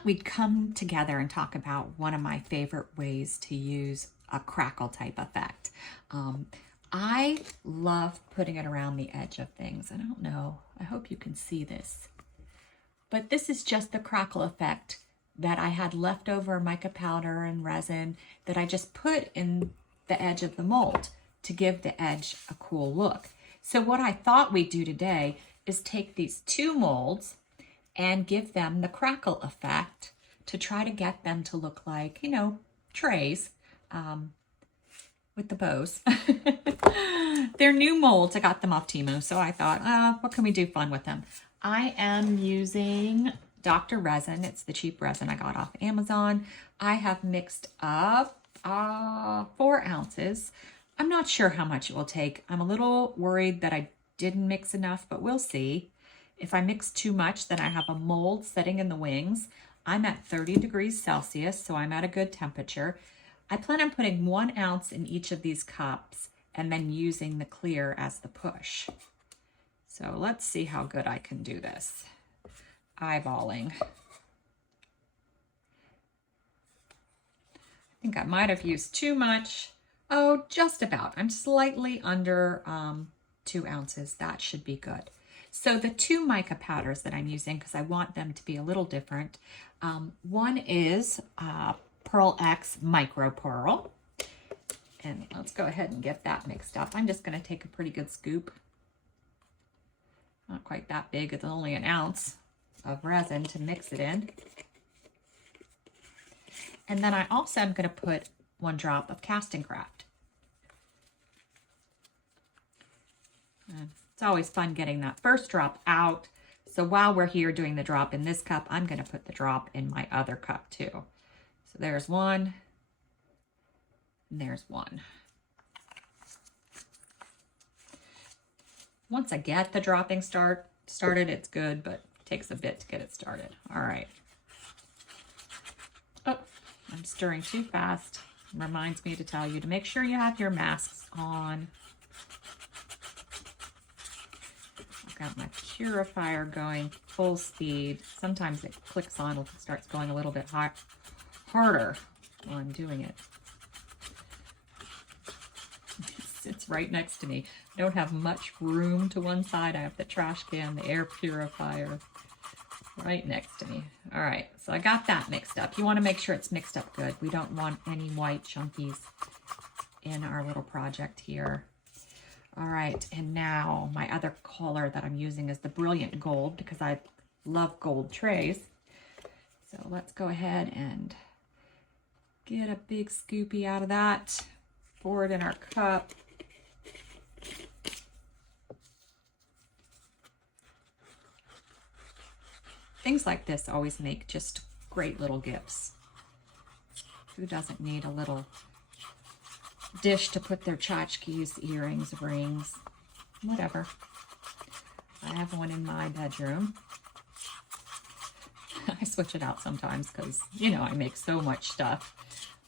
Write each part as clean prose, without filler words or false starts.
thought we'd come together and talk about one of my favorite ways to use a crackle type effect. I love putting it around the edge of things. I don't know, I hope you can see this. But this is just the crackle effect that I had leftover mica powder and resin that I just put in the edge of the mold to give the edge a cool look. So what I thought we'd do today is take these two molds and give them the crackle effect to try to get them to look like, you know, trays with the bows. They're new molds. I got them off Temu, so I thought, what can we do fun with them? I am using Dr. Resin. It's the cheap resin I got off Amazon. I have mixed up 4 ounces. I'm not sure how much it will take. I'm a little worried that I didn't mix enough, but we'll see. If I mix too much, then I have a mold setting in the wings. I'm at 30 degrees Celsius, so I'm at a good temperature. I plan on putting 1 ounce in each of these cups and then using the clear as the push. So let's see how good I can do this. Eyeballing. I think I might have used too much. Oh, just about. I'm slightly under 2 ounces. That should be good. So the 2 mica powders that I'm using, because I want them to be a little different. One is Pearl X Micro Pearl. And let's go ahead and get that mixed up. I'm just going to take a pretty good scoop. Not quite that big. It's only 1 ounce of resin to mix it in. And then I also am going to put 1 drop of casting craft. It's always fun getting that first drop out. So while we're here doing the drop in this cup, I'm going to put the drop in my other cup too. So there's 1, and there's 1. Once I get the dropping started, it's good, but it takes a bit to get it started. All right. Oh, I'm stirring too fast. It reminds me to tell you to make sure you have your masks on. I've got my purifier going full speed. Sometimes it clicks on, it starts going a little bit harder while I'm doing it. It's right next to me. I don't have much room to one side. I have the trash can, the air purifier right next to me. All right, so I got that mixed up. You want to make sure it's mixed up good. We don't want any white chunkies in our little project here. All right, and now my other color that I'm using is the Brilliant Gold because I love gold trays. So let's go ahead and get a big scoopy out of that. Pour it in our cup. Things like this always make just great little gifts. Who doesn't need a little dish to put their tchotchkes, earrings, rings, whatever. I have one in my bedroom. I switch it out sometimes because, you know, I make so much stuff.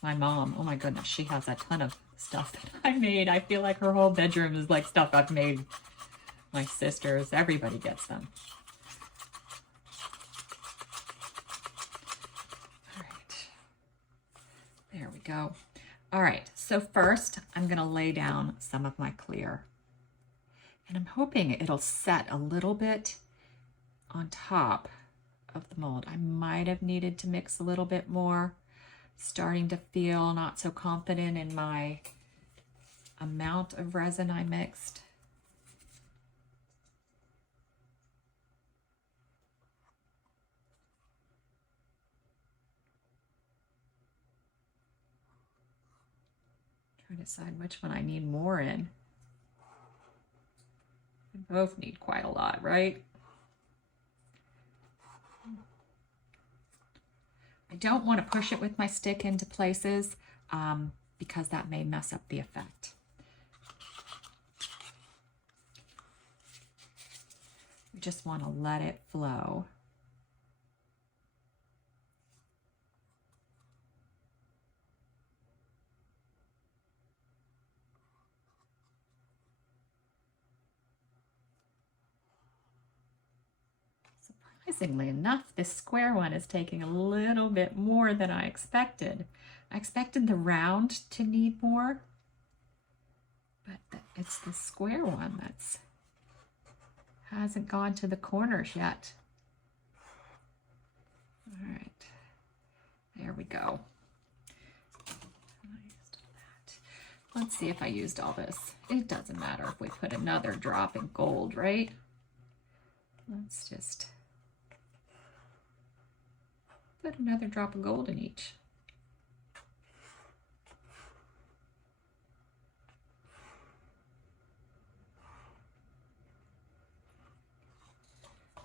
My mom, oh my goodness, she has a ton of stuff that I made. I feel like her whole bedroom is like stuff I've made. My sisters, everybody gets them. All right, there we go. All right, so first I'm gonna lay down some of my clear. And I'm hoping it'll set a little bit on top of the mold. I might have needed to mix a little bit more. Starting to feel not so confident in my amount of resin I mixed. Trying to decide which one I need more in. We both need quite a lot, right? I don't want to push it with my stick into places because that may mess up the effect. We just want to let it flow. Surprisingly enough, this square one is taking a little bit more than I expected. I expected the round to need more, but it's the square one that's hasn't gone to the corners yet. All right, there we go. Let's see if I used all this. It doesn't matter if we put another drop in gold, right? Let's just put another drop of gold in each.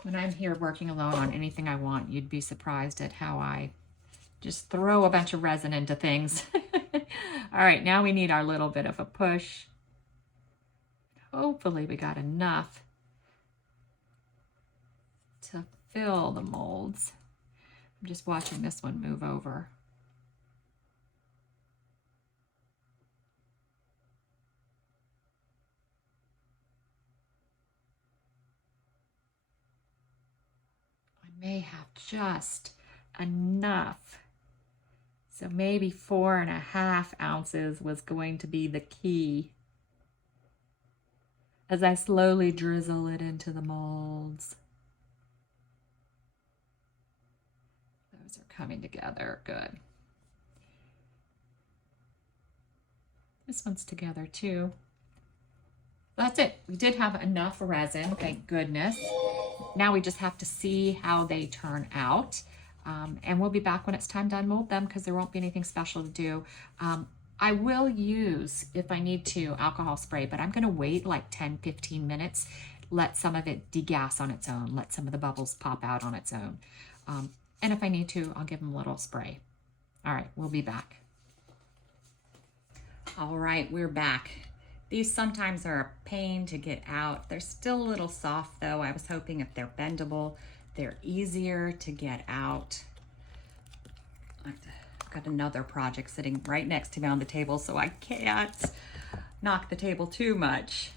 When I'm here working alone on anything I want, you'd be surprised at how I just throw a bunch of resin into things. All right, now we need our little bit of a push. Hopefully we got enough to fill the molds. I'm just watching this one move over. I may have just enough. So maybe 4.5 ounces was going to be the key as I slowly drizzle it into the molds. Those are coming together good. This one's together too. That's it. We did have enough resin, thank goodness. Now we just have to see how they turn out. And we'll be back when it's time to unmold them because there won't be anything special to do. I will use, if I need to, alcohol spray, but I'm gonna wait like 10-15 minutes, let some of it degas on its own, let some of the bubbles pop out on its own. And if I need to, I'll give them a little spray. All right, we'll be back. All right, we're back. These sometimes are a pain to get out. They're still a little soft though. I was hoping if they're bendable, they're easier to get out. I've got another project sitting right next to me on the table, so I can't knock the table too much.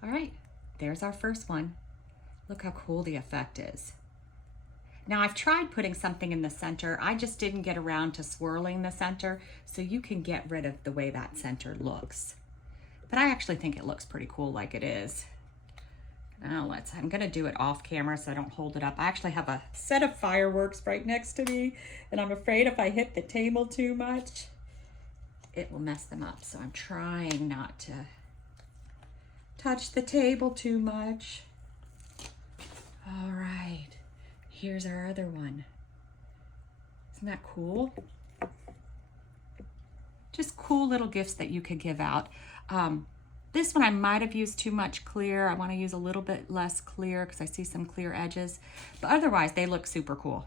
All right, there's our first one. Look how cool the effect is. Now I've tried putting something in the center. I just didn't get around to swirling the center, so you can get rid of the way that center looks. But I actually think it looks pretty cool like it is. Now I'm gonna do it off camera so I don't hold it up. I actually have a set of fireworks right next to me, and I'm afraid if I hit the table too much, it will mess them up. So I'm trying not to touch the table too much. All right, here's our other one. Isn't that cool? Just cool little gifts that you could give out. This one I might have used too much clear. I want to use a little bit less clear because I see some clear edges, but otherwise they look super cool.